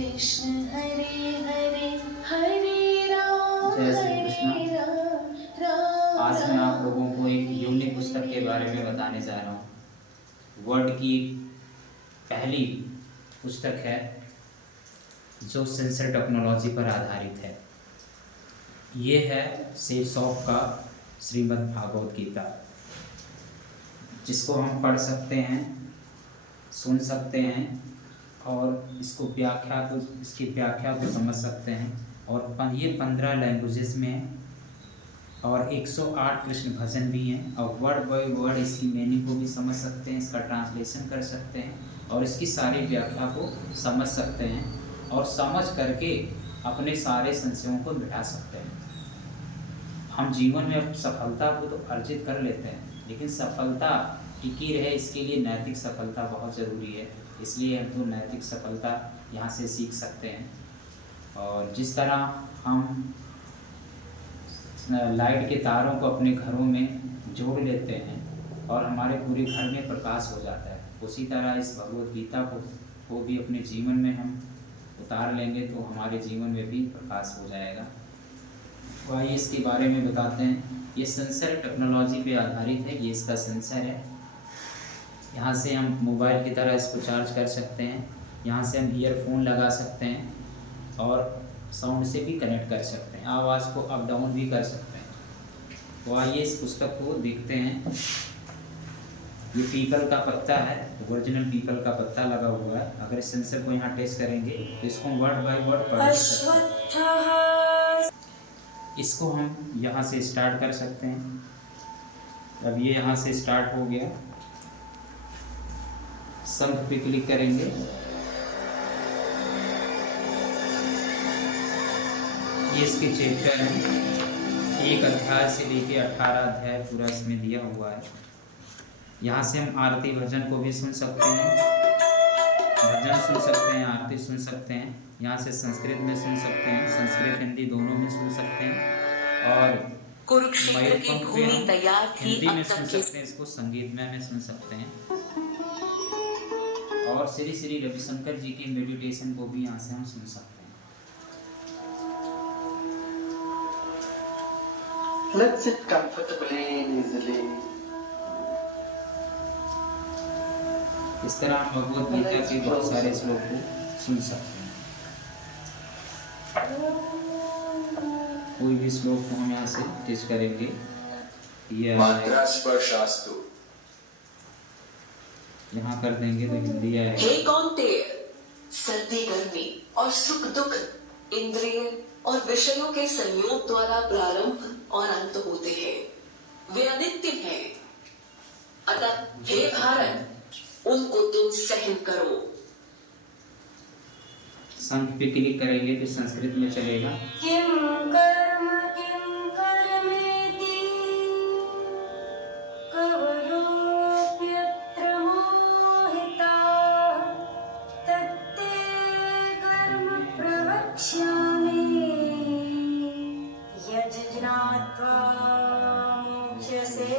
कृष्ण हरे हरे हरे राम जय श्री हरे कृष्ण। राम राम आज मैं आप राम लोगों को एक यूनिक पुस्तक के बारे में बताने जा रहा हूँ। वर्ल्ड की पहली पुस्तक है जो सेंसर टेक्नोलॉजी पर आधारित है। ये है शेरशॉप का श्रीमद् भागवत गीता, जिसको हम पढ़ सकते हैं, सुन सकते हैं और इसकी व्याख्या को समझ सकते हैं। और ये 15 लैंग्वेजेस में है और 108 कृष्ण भजन भी हैं और वर्ड बाय वर्ड इसकी मीनिंग को भी समझ सकते हैं, इसका ट्रांसलेशन कर सकते हैं और इसकी सारी व्याख्या को समझ सकते हैं और समझ करके अपने सारे संशयों को मिटा सकते हैं। हम जीवन में सफलता को तो अर्जित कर लेते हैं, लेकिन सफलता टिकी रहे इसके लिए नैतिक सफलता बहुत ज़रूरी है। इसलिए हम तो नैतिक सफलता यहाँ से सीख सकते हैं। और जिस तरह हम लाइट के तारों को अपने घरों में जोड़ लेते हैं और हमारे पूरे घर में प्रकाश हो जाता है, उसी तरह इस भगवत गीता को भी अपने जीवन में हम उतार लेंगे तो हमारे जीवन में भी प्रकाश हो जाएगा। तो आइए इसके बारे में बताते हैं। ये सेंसर टेक्नोलॉजी पे आधारित है। ये इसका सेंसर है। यहाँ से हम मोबाइल की तरह इसको चार्ज कर सकते हैं। यहाँ से हम ईयरफोन लगा सकते हैं और साउंड से भी कनेक्ट कर सकते हैं, आवाज़ को अप डाउन भी कर सकते हैं। तो आइए इस पुस्तक को देखते हैं। ये पीपल का पत्ता है, ओरिजिनल पीपल का पत्ता लगा हुआ है। अगर इस सेंसर को यहाँ टेस्ट करेंगे तो इसको वर्ड बाय वर्ड पढ़ सकते हैं। इसको हम यहाँ से स्टार्ट कर सकते हैं। अब ये यहाँ से स्टार्ट हो गया। शंख पे क्लिक करेंगे, ये इसके चैप्टर हैं। एक अध्याय से लेके 18 अध्याय पूरा इसमें दिया हुआ है। यहाँ से हम आरती भजन को भी सुन सकते हैं, भजन सुन सकते हैं, आरती सुन सकते हैं। यहाँ से संस्कृत में सुन सकते हैं, संस्कृत हिंदी दोनों में सुन सकते हैं। और कुरुक्षेत्र की भूमि तैयार थी, हिंदी में सुन सकते हैं, इसको संगीतमय में सुन सकते हैं। और श्री श्री रविशंकर जी के मेडिटेशन को भी यहाँ से हम सुन सकते हैं। Let's sit comfortably and easily. इस तरह हम भगवत गीता के बहुत सारे श्लोक को सुन सकते हैं। कोई भी श्लोक को हम यहाँ से टेस्ट करेंगे। मात्रा स्पर्शास्तु यहाँ कर देंगे तो हिंदी आएगा। हे कौन्तेय, सर्दी गर्मी और सुख दुख इंद्रिय और विषयों के संयोग द्वारा प्रारंभ और अंत होते हैं। वे अनित्य हैं। अतः हे भारत, उनको तुम सहन करो। शंख पे क्लिक करेंगे तो संस्कृत में चलेगा। किम कर्म कर्मेति कवयोप्यत्र मोहिताः तत्ते कर्म प्रवक्ष्यामि यज्ञात्वा मोक्ष्यसे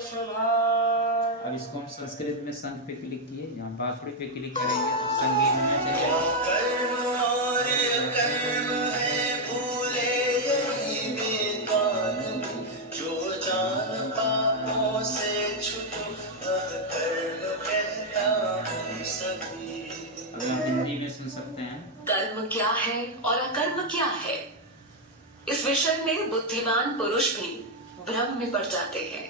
शुभात्। अब इसको हम संस्कृत में शंख पे क्लिक किए, यहाँ बांसुरी पे क्लिक करेंगे तो संगीत में चलेगा। कर्म और कर्म है भूले यही बेतान, जो जान पापों से छुटो वह कर्म कहता हूँ सभी। अब हम हिंदी में सुन सकते हैं। कर्म क्या है और अकर्म क्या है, इस विषय में बुद्धिमान पुरुष भी भ्रम में पड़ जाते हैं।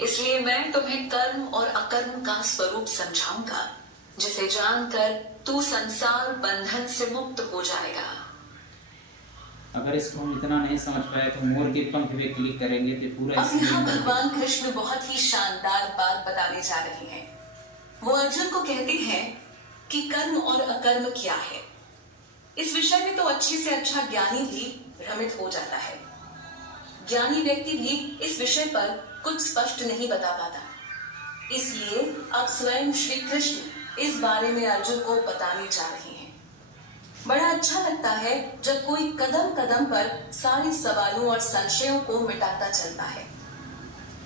इसलिए मैं तुम्हें कर्म और अकर्म का स्वरूप समझाऊंगा, जिसे जानकर तू संसार बंधन से मुक्त हो जाएगा। अगर इसको हम इतना नहीं समझ पाए तो मोर के पंख पे क्लिक करेंगे तो पूरा अब यहाँ भगवान कृष्ण बहुत ही शानदार बात बताने जा रहे हैं। वो अर्जुन को कहते हैं कि कर्म और अकर्म क्या है। इस विषय में तो अच्छे से अच्छा ज्ञानी भी भ्रमित हो जाता है। ज्ञानी व्यक्ति भी इस विषय पर कुछ स्पष्ट नहीं बता पाता। इसलिए अब स्वयं श्री कृष्ण इस बारे में अर्जुन को बताने जा रहे हैं। बड़ा अच्छा लगता है जब कोई कदम कदम पर सारे सवालों और संशयों को मिटाता चलता है।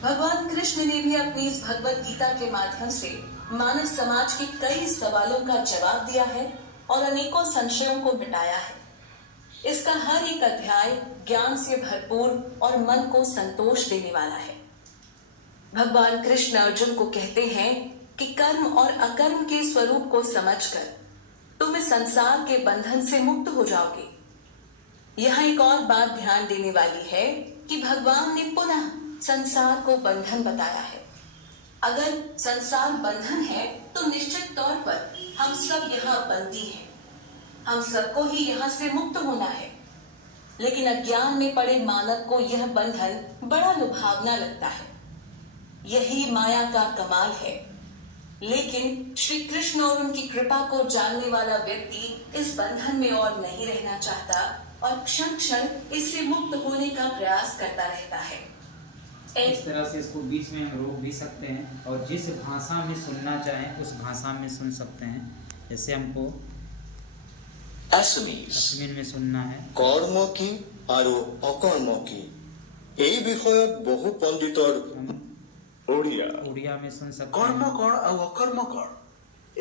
भगवान कृष्ण ने भी अपनी इस भगवत गीता के माध्यम से मानव समाज के कई सवालों का जवाब दिया है और अनेकों संशयों को मिटाया है। इसका हर एक अध्याय ज्ञान से भरपूर और मन को संतोष देने वाला है। भगवान कृष्ण अर्जुन को कहते हैं कि कर्म और अकर्म के स्वरूप को समझकर तुम इस संसार के बंधन से मुक्त हो जाओगे। यहाँ एक और बात ध्यान देने वाली है कि भगवान ने पुनः संसार को बंधन बताया है। अगर संसार बंधन है तो निश्चित तौर पर हम सब यहाँ बंदी हैं। हम सबको ही यहाँ से मुक्त होना है। लेकिन अज्ञान में पड़े मानव को यह बंधन बड़ा लुभावना लगता है। यही माया का कमाल है। लेकिन श्री कृष्ण और उनकी कृपा को जानने वाला व्यक्ति इस बंधन में और नहीं रहना चाहता और क्षण क्षण इससे मुक्त होने का प्रयास करता रहता है। इस तरह से इसको बीच में हम रोक भी सकते हैं और जिस भाषा में सुनना चाहें उस भाषा में सुन सकते हैं। जैसे हमको अश्विन में सुनना है। কর্ম কি আর অকর্ম কি এই বিষয়ত বহু পণ্ডিতৰ उड़िया में सुन सकते कर्म हैं। कण ଆଉ ଅକର୍ମ କଣ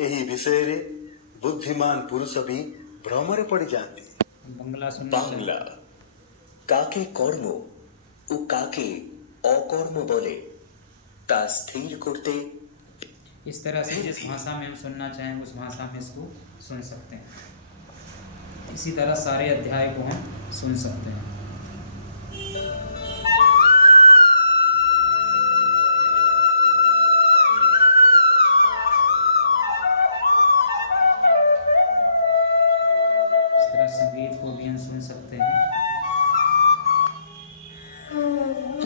ଏହି ବିଷୟରେ ବୁଦ୍ଧିମାନ ପୁରୁଷ ବି ଭ୍ରମରେ ପଡ଼ିଯାଆନ୍ତି। बंगला सुनना বাংলা কাকে কর্ম ও কাকে অকর্ম বলে তা স্থির করতে इस तरह से जिस भाषा में हम सुनना चाहें उस भाषा में इसको सुन सकते हैं। इसी तरह सारे अध्याय को हम सुन सकते हैं। इस तरह संगीत को भी हम सुन सकते हैं।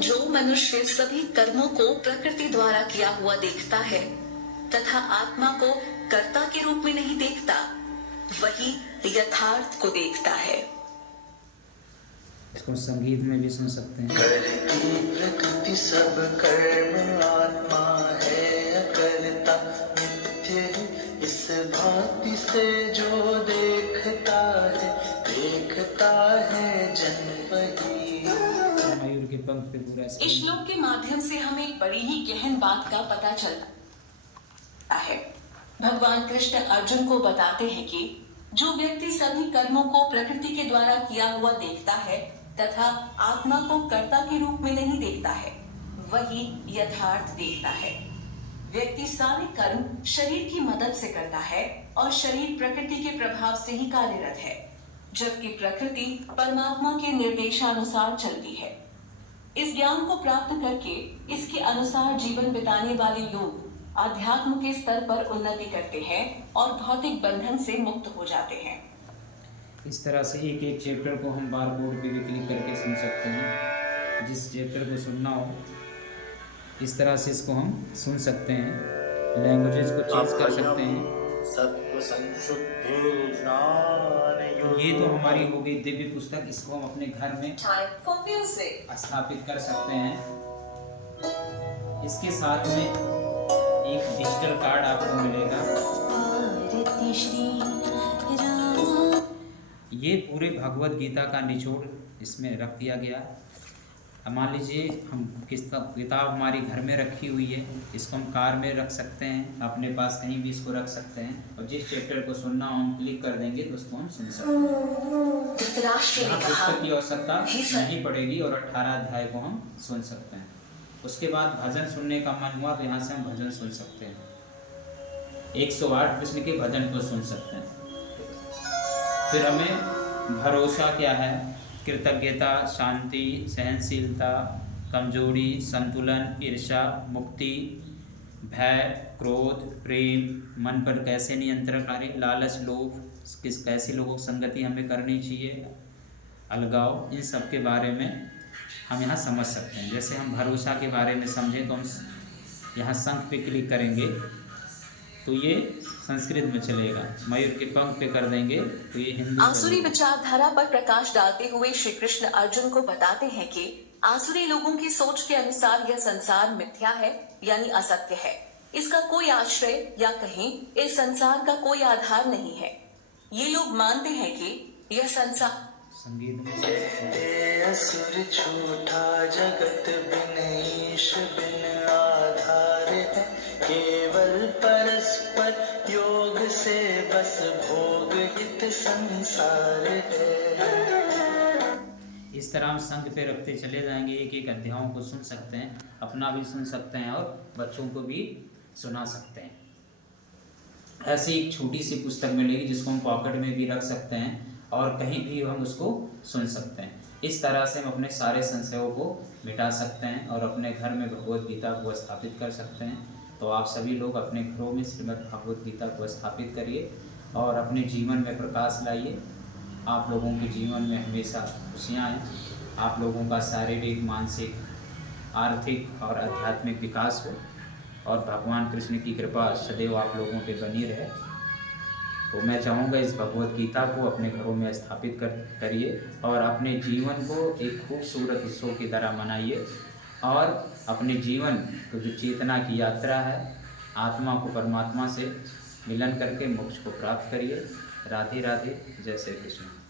जो मनुष्य सभी कर्मों को प्रकृति द्वारा किया हुआ देखता है तथा आत्मा को कर्ता के रूप में नहीं देखता, वही यथार्थ को देखता है। इसको संगीत में भी सुन सकते हैं। करती प्रकृति सब कर्म आत्मा है अकर्ता नित्य है इस भांति से जो देखता है जन वही। मयूर के पंख पे पूरा इस श्लोक के माध्यम से हमें एक बड़ी ही गहन बात का पता चलता है। भगवान कृष्ण अर्जुन को बताते हैं कि जो व्यक्ति सभी कर्मों को प्रकृति के द्वारा किया हुआ देखता है तथा आत्मा को कर्ता के रूप में नहीं देखता है, वही यथार्थ देखता है। व्यक्ति सारे कर्म शरीर की मदद से करता है और शरीर प्रकृति के प्रभाव से ही कार्यरत है, जबकि प्रकृति परमात्मा के निर्देशानुसार चलती है। इस ज्ञान को प्राप्त करके इसके अनुसार जीवन बिताने वाले लोग आध्यात्म के स्तर पर उन्नति करते हैं और भौतिक बंधन से मुक्त हो जाते हैं। इस तरह से एक एक चैप्टर को हम बार बोर्ड पे भी क्लिक करके सुन सकते हैं। जिस चैप्टर को सुनना हो इस तरह से इसको हम सुन सकते हैं। लैंग्वेजेस को चेंज कर सकते हैं। सत्व संशुद्धि ज्ञान ये तो हमारी हो गई दिव्य पुस्तक। इसको हम अपने घर में Time for music. स्थापित कर सकते हैं। इसके साथ में एक डिजिटल कार्ड आपको मिलेगा। ये पूरे भगवत गीता का निचोड़ इसमें रख दिया गया। अब मान लीजिए हम किताब हमारी घर में रखी हुई है, इसको हम कार में रख सकते हैं, अपने पास कहीं भी इसको रख सकते हैं और जिस चैप्टर को सुनना हो हम क्लिक कर देंगे तो उसको हम सुन सकते हैं। धृतराष्ट्र ने कहा, पुस्तक की आवश्यकता नहीं पड़ेगी और 18 अध्याय को हम सुन सकते हैं। उसके बाद भजन सुनने का मन हुआ तो यहाँ से हम भजन सुन सकते हैं। 108 कृष्ण के भजन को सुन सकते हैं। फिर हमें भरोसा क्या है, कृतज्ञता, शांति, सहनशीलता, कमजोरी, संतुलन, ईर्ष्या, मुक्ति, भय, क्रोध, प्रेम, मन पर कैसे नियंत्रण करें, लालच, लोभ, कैसी लोगों की संगति हमें करनी चाहिए, अलगाव, इन सब के बारे में हम यहाँ समझ सकते हैं। जैसे हम भरोसा के बारे में समझें तो हम यहाँ शंख पे क्लिक करेंगे तो ये संस्कृत में चलेगा। मयूर के पंख पे कर देंगे तो ये हिंदी। आसुरी विचारधारा पर प्रकाश डालते हुए श्री कृष्ण अर्जुन को बताते हैं कि आसुरी लोगों की सोच के अनुसार यह संसार मिथ्या है यानी असत्य है। इसका कोई आश्रय या कहीं इस संसार का कोई आधार नहीं है। ये लोग मानते हैं कि यह संसार संगीत में असुर झूठा जगत बिन ईश बिन आधार है, केवल परस पर योग से बस भोग हित संसार है। इस तरह हम संग पे रखते चले जाएंगे, एक एक अध्यायों को सुन सकते हैं, अपना भी सुन सकते हैं और बच्चों को भी सुना सकते हैं। ऐसी एक छोटी सी पुस्तक मिलेगी जिसको हम पॉकेट में भी रख सकते हैं और कहीं भी हम उसको सुन सकते हैं। इस तरह से हम अपने सारे संशयों को मिटा सकते हैं और अपने घर में भगवद गीता को स्थापित कर सकते हैं। तो आप सभी लोग अपने घरों में श्रीमद् भगवद गीता को स्थापित करिए और अपने जीवन में प्रकाश लाइए। आप लोगों के जीवन में हमेशा खुशियाँ आएँ, आप लोगों का शारीरिक, मानसिक, आर्थिक और आध्यात्मिक विकास हो और भगवान कृष्ण की कृपा सदैव आप लोगों पे बनी रहे। तो मैं चाहूँगा इस भगवद गीता को अपने घरों में स्थापित करिए और अपने जीवन को एक खूबसूरत उत्सव की तरह मनाइए और अपने जीवन को जो चेतना की यात्रा है, आत्मा को परमात्मा से मिलन करके मोक्ष को प्राप्त करिए। राधे राधे, जय श्री कृष्ण।